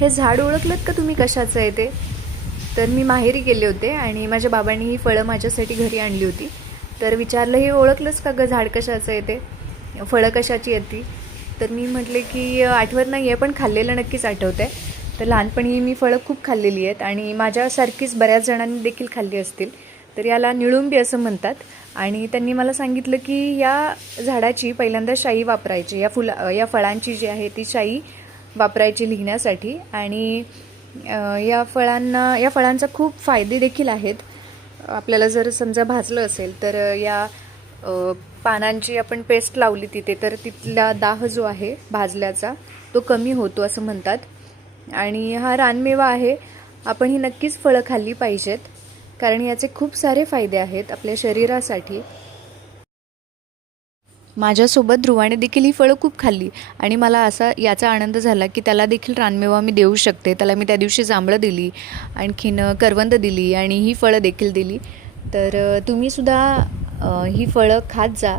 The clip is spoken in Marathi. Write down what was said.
हे झाड ओळखलत का तुम्ही कशाचं आहे ते? तर मी माहेरी गेले होते आणि माझ्या बाबांनी ही फळं माझ्यासाठी घरी आणली होती. तर विचारलं, हे ओळखलंस का गं झाड कशाचं आहे ते? फळं कशाची आहेत ती? तर मी म्हटले की आठवत नाही आहे, पण खाल्लेलं नक्कीच आठवतं आहे. तर लहानपणी मी फळं खूप खाल्लेली आहेत आणि माझ्यासारखीच बऱ्याच जणांनी देखील खाल्ली असतील. तर याला निळुंबी असं म्हणतात. आणि त्यांनी मला सांगितलं की या झाडाची पहिल्यांदा शाई वापरायची, या फळांची जी आहे ती शाई वापरायची लिहिण्यासाठी. आणि या फळांचा खूप फायदे देखील आहेत. आपल्याला जर समजा भाजलं असेल तर या पानांची आपण पेस्ट लावली तिथे, तर तिथला दाह जो आहे भाजल्याचा तो कमी होतो असं म्हणतात. आणि हा रानमेवा आहे, आपण ही नक्कीच फळं खाल्ली पाहिजेत, कारण याचे खूप सारे फायदे आहेत आपल्या शरीरासाठी. माझ्यासोबत ध्रुवाने देखील ही फळं खूप खाल्ली आणि मला असा याचा आनंद झाला की त्याला देखील रानमेवा मी देऊ शकते. त्याला मी त्या दिवशी जांभळं दिली, आणखीन करवंद दिली आणि ही फळं देखील दिली. तर तुम्हीसुद्धा ही फळं खात जा.